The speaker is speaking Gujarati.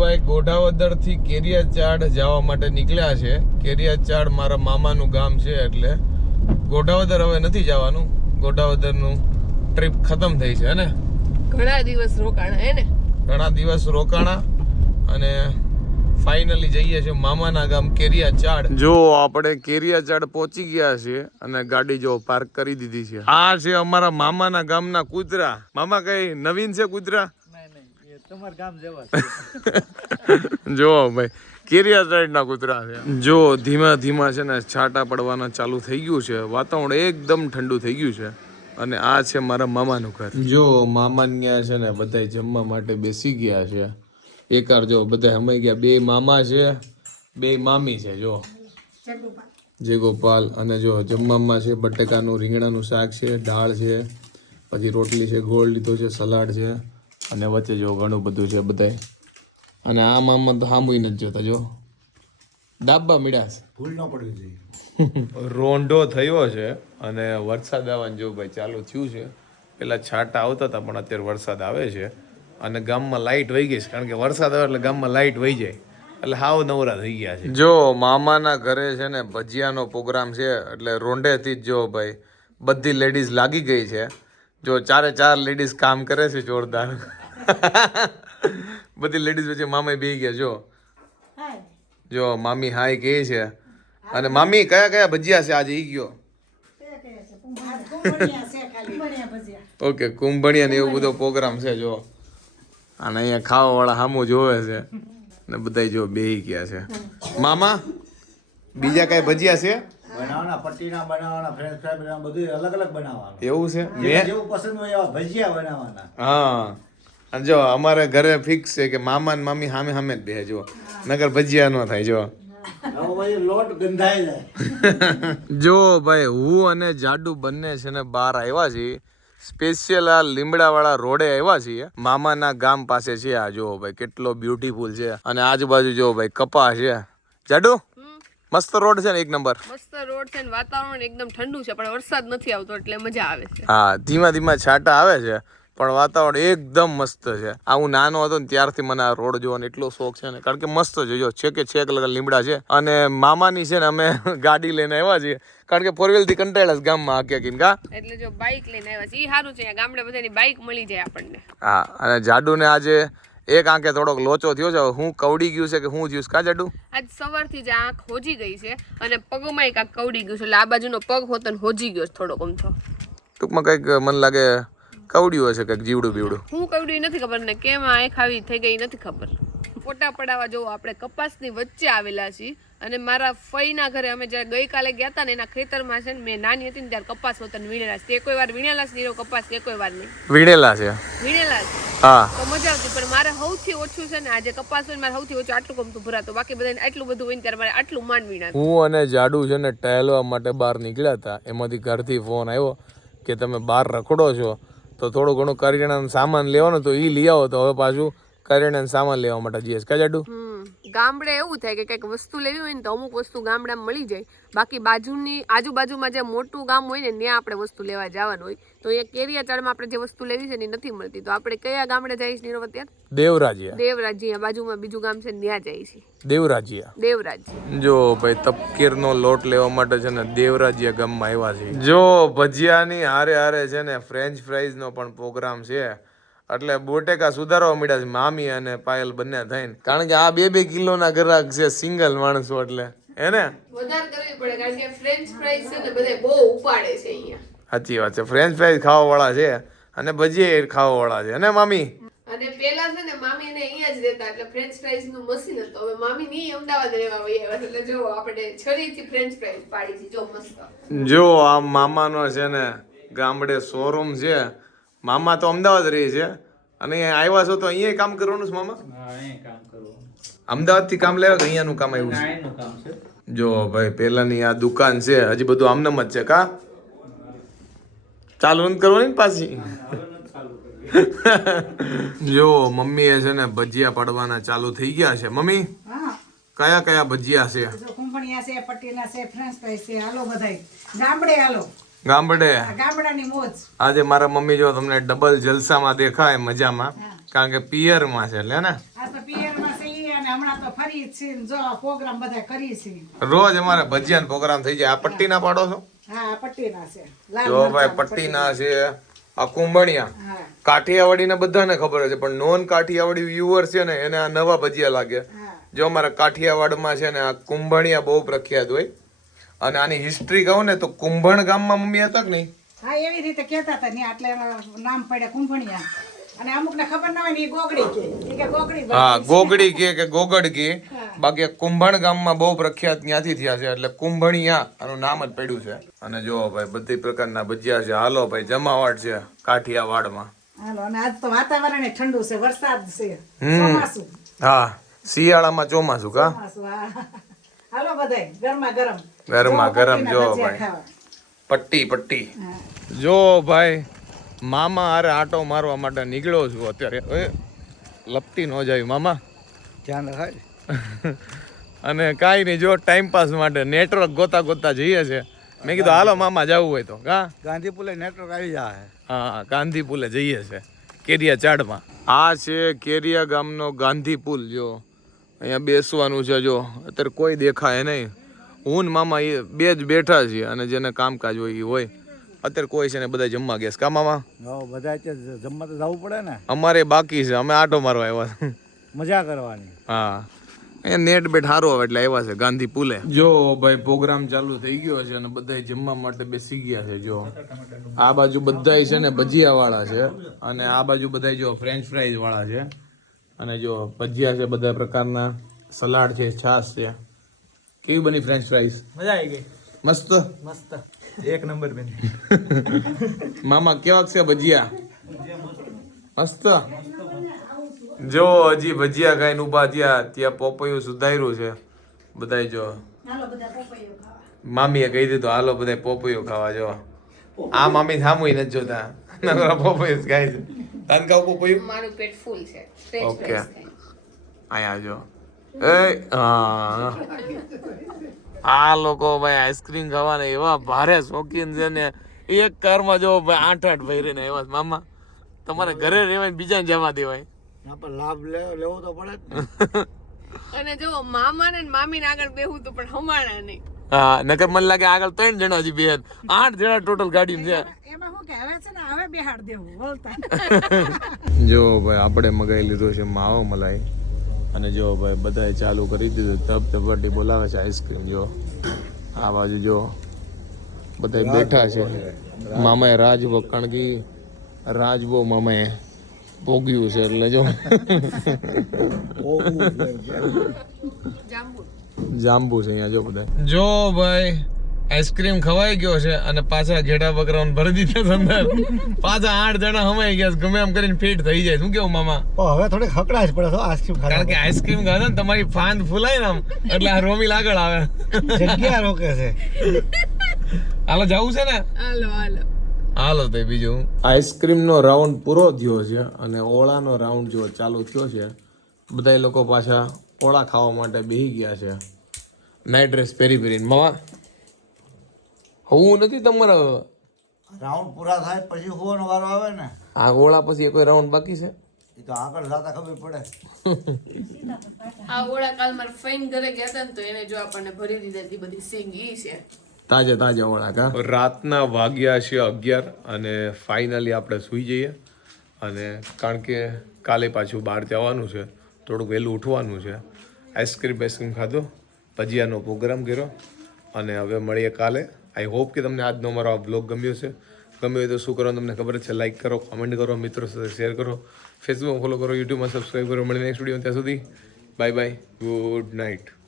ભાઈ ગોઢાવદરથી કેરિયા જવા માટે નીકળ્યા છે. કેરિયાચાડ મારા મામાનું ગામ છે એટલે ગોઢાવદર હવે નથી જવાનું. ગોઢાવદરનું ટ્રીપ ખતમ થઈ છે ને? ઘણા દિવસ રોકાણા હે ને? ઘણા દિવસ રોકાણા અને ફાઇનલી જઈએ છે મામાના ગામ કેરિયાચાડ. જો આપણે કેરિયાચાડ પહોંચી ગયા છે અને ગાડી જો પાર્ક કરી દીધી છે. આ છે અમારા મામાના ગામના કૂતરા. મામા કઈ નવીન છે કૂતરા? તમારા ગામ જેવા જો ભાઈ, કેરિયા સાઈડના કૂતરા છે. જો ધીમા ધીમા છે ને છાંટા પડવાના ચાલુ થઈ ગયું છે. વાતાવરણ એકદમ ઠંડુ થઈ ગયું છે. અને આ છે મારા મામાનું ઘર. જો મામા ત્યાં છે ને બધા જમવા માટે બેસી ગયા છે. એકાર જો બધા હમાઈ ગયા. બે મામા છે, બે મામી છે જો જય ગોપાલ અને જો જમવામાં છે, બટેકાનું રીંગણાનું શાક છે, દાળ છે, પછી રોટલી છે, ગોળ લીધો છે, સલાડ છે. અને વચ્ચે જો ઘણું બધું છે બધાય. અને આ મામા તો સાંભળી નથી જોતા જો. ડાબા મીડાસ. છે ભૂલ ન પડવી જોઈએ. રોંઢો થયો છે અને વરસાદ આવવાનું જો ભાઈ ચાલુ થયું છે. પેલા છાંટા આવતા હતા પણ અત્યારે વરસાદ આવે છે. અને ગામમાં લાઈટ વહી ગઈ છે કારણ કે વરસાદ આવે એટલે ગામમાં લાઈટ વહી જાય. એટલે હાવ નવરા થઈ ગયા છે. જો મામાના ઘરે છે ને ભજીયાનો પ્રોગ્રામ છે એટલે રોંઢેથી જ જો ભાઈ બધી લેડીઝ લાગી ગઈ છે. જો ચારે ચાર લેડીઝ કામ કરે છે જોરદાર. બધી લેડીઝ વચ્ચે મામા બે ગયા જો. જો મામી હાય કહે છે. અને મામી કયા કયા ભજીયા છે આજે? ઈ ગયો ઓકે કુંભણિયા ને એવું બધો પ્રોગ્રામ છે જો. અને અહીંયા ખાવા વાળા સામું જોવે છે. ને બધા જો બેહી ગયા છે. મામા બીજા કઈ ભજીયા છે? બનાવવાના પટ્ટીના બનાવવાના ફ્રેન્ચ ફ્રાય બનાવવાના બધું અલગ અલગ બનાવવાનું. એવું છે? મેં જેવું પસંદ હોય એવા ભજીયા બનાવવાના. હા. અને જો અમારે ઘરે ફિક્સ છે કે મામા ને મામી સામે સામે જ બેહજો જો. નગર ભજીયા ન થાય જો. જો ભાઈ હું અને જાડુ બંને છે ને બહાર આવ્યા છીએ. સ્પેશિયલ આ લીમડાવાળા રોડે આવ્યા છીએ. મામાના ગામ પાસે છે આ જો ભાઈ કેટલો બ્યુટીફુલ છે. અને આજુબાજુ જો ભાઈ કપા છે. જાડુ મસ્ત રોડ છે ને એક નંબર? મસ્ત રોડ છે ને વાતાવરણ એકદમ ઠંડુ છે પણ વરસાદ નથી આવતો એટલે મજા આવે છે. હા ધીમા ધીમા છાંટા આવે છે. પણ વાતાવરણ એકદમ મસ્ત છે. આ હું નાનો હતો ને ત્યારથી મને આ રોડ જોવાનો એટલો શોખ છે ને કારણ કે મસ્ત છે. જો છે કે છેક લગા લીમડા છે. અને મામાની છે ને અમે ગાડી લઈને આવ્યા છીએ. કારણ કે ફોર વ્હીલથી કંટાળ્યા છે ગામમાં આકે કીને કા? એટલે જો બાઇક લઈને આવ્યા છે એ સારું છે ગામડે બધાની બાઇક મળી જાય આપણને. હા અને જાડુને આજે એક આંખે થોડોક લોચો થયો છે. હું કવડી ગયું છે કે હું જ્યુસ કા જાડુ? આજ સવારથી જ આંખ હોજી ગઈ છે અને પગમાં કાંક કવડી ગયું છે. એટલે આ બાજુનો પગ હોતો હોજી ગયો છે થોડોક આમ તો. ટૂંકમાં કંઈક મને લાગે કવડ્યું હશે કંઈક જીવડું બીવડું? હું કવડ્યું નથી ખબર ને કેમ આ ખાવી થઈ ગઈ નથી ખબર. ફોટા પડાવવા જો આપણે કપાસની વચ્ચે આવેલા છીએ અને મારા ફઈના ઘરે અમે જ્યારે ગઈકાલે ગયા હતા ને એના ખેતરમાં છે ને મેં નાની હતી ને ત્યારે કપાસ વતન વીણેલા છે તે કોઈ વાર વીણેલા છે નીરો કપાસ કે કોઈ વાર નહીં. વીણેલા છે? વીણેલા છે. હા. તો મજા આવતી પણ મારે સૌથી ઓછું છે ને આજે કપાસ હોય મારે સૌથી ઓછું આટલું ગમતું ભરાતું. બાકી બધાને આટલું બધું હોય ને ત્યારે મારે આટલું માંડ વીણા હું અને જાડુ છે ને ટહેલવા માટે બહાર નીકળ્યા હતા એમાંથી ઘરથી ફોન આવ્યો કે તમે બહાર રખડો છો. તો થોડું ઘણું કરિયાણાનો સામાન લેવાનો તો એ લઈ આવો તો હવે પાછું કરિયાણાનો સામાન લેવા માટે જઈએ કા જાડુ? હમ. ગામડે એવું થાય કે કંઈક વસ્તુ લેવી હોય ને તો અમુક વસ્તુ ગામડામાં મળી જાય. બાકી બાજુની આજુબાજુમાં જે મોટું ગામ હોય ને ત્યાં આપણે વસ્તુ લેવા જવાનું હોય. તો એ કેરિયા ચાળમાં આપણે જે વસ્તુ લેવી છે ને એ નથી મળતી. તો આપણે કયા ગામડે જઈએ છીએ નીરવ અત્યારે દેવરાજિયા. દેવરાજી બાજુમાં બીજું ગામ છે ત્યાં જઈએ છીએ. દેવરાજિયા. દેવરાજી જો ભાઈ તપકીરનો લોટ લેવા માટે છે ને દેવરાજિયા ગામમાં આવ્યા છે જો ભજીયાની હારે હારે છે ને ફ્રેન્ચ ફ્રાઈઝ નો પણ પ્રોગ્રામ છે. એટલે બોટેકા સુધારવા મળ્યા છે મામી અને પાયલ બંને થઈને. કારણ કે આ બે બે કિલોના ગ્રાહક છે સિંગલ માણસો એટલે. હે ને? વધારે કરવી પડે કારણ કે ફ્રેન્ચ ફ્રાઈઝ છે ને બધે બહુ ઉપાડે છે અહીંયા. સાચી વાત છે ફ્રેન્ચ ફ્રાઈઝ ખાવા વાળા છે અને ભજીયા ખાવા વાળા છે. ને મામી? અને પેલા છે ને મામી ને અહીંયા જ રહેતા એટલે ફ્રેન્ચ ફ્રાઈઝનું મશીન હતું. હવે મામી ની અમદાવાદ રહેવા વહી આવ્યા એટલે જો આપણે છરીથી ફ્રેન્ચ ફ્રાઈઝ પાડી છે જો મસ્ત. જો આ મામાનો છે ને ગામડે શોરૂમ છે મામા તો અમદાવાદ રહે છે. અને અહીંયા આવ્યા છો તો અહીંયા કામ કરવાનું છે મામા? અમદાવાદથી કામ લેવા કે અહીંયાનું કામ આવ્યું છે? એનું કામ છે. જો ભાઈ પેલાની આ દુકાન છે હજી બધું આમનામ જ છે કા? ચાલુ નથી કરવાની પાછી? જો મમ્મીએ છે ને ભજીયા પાડવાના ચાલુ થઈ ગયા છે. મમ્મી કયા કયા ભજીયા છે? કુંભણિયા છે પટેલા છે ફ્રેન્ચ ફ્રાઈસ છે હાલો બધાય. ગામડે હાલો. ગામડે? ગામડાની મોજ. આજે મારા મમ્મી જો તમને ડબલ જલસામાં દેખાય મજામાં કારણ કે પિયરમાં છે એટલે ને? રોજ અમારે ભજીયાનો પ્રોગ્રામ થઈ જાય. આ પટ્ટીના પાડો છો? જો ભાઈ પટ્ટીના. છે આ કુંભણિયા કાઠિયાવાડીને બધાને ખબર છે પણ નોન કાઠિયાવાડી વ્યુઅર છે ને એને આ નવા ભજીયા લાગે જો અમારા કાઠિયાવાડમાં છે ને આ કુંભણિયા બહુ પ્રખ્યાત હોય. અને આની હિસ્ટ્રી કહું ને તો કુંભણ ગામમાં મમ્મી હતા કે નહીં? હા એવી રીતે કહેતા હતા. ને એટલે નામ પડ્યા કુંભણિયા. અને અમુક ખબર ના હોય ને ગોગડી કે. ગોગડી હા ગોગડી કે કે ગોગડ કે. બાકી કુંભણ ગામમાં બહુ પ્રખ્યાત ત્યાંથી થયા છે એટલે કુંભણિયા આનું નામ જ પડ્યું છે. અને જો ભાઈ બધી પ્રકારના ભજીયા છે. હાલો ભાઈ જમાવાટ છે કાઠિયાવાડમાં હાલો અને આજ તો વાતાવરણ ઠંડુ છે વરસાદ છે. હમ. ચોમાસું. હા શિયાળામાં ચોમાસું કા? હાલો બધાય ગરમા ગરમ. ગરમા ગરમ જો ભાઈ. પટ્ટી પટ્ટી. જો ભાઈ મામા હારે આટો મારવા માટે નીકળ્યો છું અત્યારે. એ લપટી ન જાય મામા. ધ્યાન રખાય અને કાંઈ નહીં જો ટાઈમ પાસ માટે નેટવર્ક ગોતા ગોતા જઈએ છે. મેં કીધું હાલો મામા જવું હોય તો. કા ગાંધીપુલે નેટવર્ક આવી જાય. હા ગાંધીપુલે જઈએ છે. કેરિયા ચાડમાં. આ છે કેરિયા ગામનો ગાંધી પુલ જો. અહીંયા બેસવાનું છે જો. અત્યારે કોઈ દેખાય નહીં. હું ને મામા એ બે જ બેઠા છીએ અને જેને કામકાજ હોય એ હોય. અત્યારે કોઈ છે ને બધા જમવા ગયા છે. કા મામા? હો બધા જમવા તો જવું પડે ને. અમારે બાકી છે. અમે આટો મારવા આવ્યા છે. મજા કરવાની. હા. અહીંયા નેટ બેટ સારું આવે એટલે આવ્યા છે ગાંધી પુલે. જો ભાઈ પ્રોગ્રામ ચાલુ થઈ ગયો છે અને બધા જમવા માટે બેસી ગયા છે જો. આ બાજુ બધા છે ને ભજીયા વાળા છે અને આ બાજુ બધા જો ફ્રેન્ચ ફ્રાઈઝ વાળા છે. અને જો ભજીયા છે બધા પ્રકારના સલાડ છે છાશ છે. કેવી બની ફ્રેન્ચ ફ્રાઈસ મજા આવી ગઈ. મસ્ત? મસ્ત. એક નંબર બેન. મામા કેવા છે ભજીયા? મસ્ત? જો હજી ભજીયા ખાઈને ઊભા થયા ત્યાં પોપૈયું સુધાર્યું છે. બધાય જો. મામીએ કહી દીધું હાલો બધા પોપૈયું ખાવા જો. આ મામી સામુય નથી જોતા. પોપૈયું ખાય છે. તને કો પયું? મારું પેટ ફૂલ છે. ઓકે. આયા જો. એ આ લોકો ભાઈ આઈસ્ક્રીમ ખાવાના એવા ભારે શોખીન છે ને. એક કારમાં જો ભાઈ આઠ આઠ ભાઈ રહીને એવા મામા તમારે ઘરે રહેવાય બીજાને જવા દેવાય. લાભ લે- લેવો તો પડે અને જો મામા ને મામી ને આગળ બેહું તો પણ હમાણા નહીં. હા નકર મને લાગે આગળ ત્રણ જણા હજી બેન આઠ જણા ટોટલ ગાડી છે. કે હવે છે ને હવે બેહાડ દેવું બોલતા. જો ભાઈ આપણે મગાઈ લીધો છે માવો મલાઈ. અને જો ભાઈ બધાએ ચાલુ કરી દીધું. તબ તપટી બોલાવે છે આઈસ્ક્રીમ જો. આ બાજુ જો બધા બેઠા છે. મામાએ રાજવો કારણ કે રાજભો મામાએ ભોગ્યું છે એટલે જો. જાંબુ. છે અહીંયા જો બધા જો ભાઈ આઈસ્ક્રીમ ખવાઈ ગયો છે અને પાછા ઘેડા બકરા ભરી દીધા અંદર. પાછા આઠ જણા હમાઈ ગયા ગમે એમ કરીને ફિટ થઈ જાય શું કેવું મામા? હવે થોડીક હકડાશ પડે તો આઈસ્ક્રીમ કારણ કે આઈસ્ક્રીમ ખાધા ને તમારી ફાંદ ફૂલાય ને આમ એટલે આ રોમી આગળ આવે. જગ્યા રોકે છે. હાલો જવું છે ને? હાલો હાલો. હાલો તે બીજું આઈસ્ક્રીમ નો રાઉન્ડ પૂરો થયો છે અને ઓળાનો રાઉન્ડ જો ચાલુ થયો છે બધા લોકો પાછા ઓળા ખાવા માટે બેહી ગયા છે. નાઇટ ડ્રેસ પહેરી પહેરીને. મામા હું નથી તમારા રાઉન્ડ પૂરા થાય પછી હોવાનો વારો આવે ને. આ ગોળા પછી કોઈ રાઉન્ડ બાકી છે. એ તો આગળ જતા ખબર પડે. આ ગોળા કાલ મારા ફ્રેન્ડ ઘરે ગયા હતા ને તો એને જો આપણને ભરી દીધી હતી બધી સિંગ ઈ છે. તાજે તાજે ઓળા કા? રાતના વાગ્યા છે અગિયાર અને ફાઇનલી આપણે સૂઈ જઈએ. અને કારણ કે કાલે પાછું બહાર જવાનું છે થોડુંક વહેલું ઉઠવાનું છે. આઈસ્ક્રીમ આઈસ્ક્રીમ ખાધો ભજીયાનો પ્રોગ્રામ કર્યો. અને હવે મળીએ કાલે. આઈ હોપ કે તમને આજનો મારો આ બ્લોગ ગમ્યો છે ગમ્યો હોય તો શું કરો તમને ખબર છે લાઇક કરો કોમેન્ટ કરો, મિત્રો સાથે શેર કરો. ફેસબુક ફોલો કરો યુટ્યુબમાં સબસ્ક્રાઈબ કરો. મળીને નેક્સ્ટ વીડિયો ત્યાં સુધી. Bye bye good night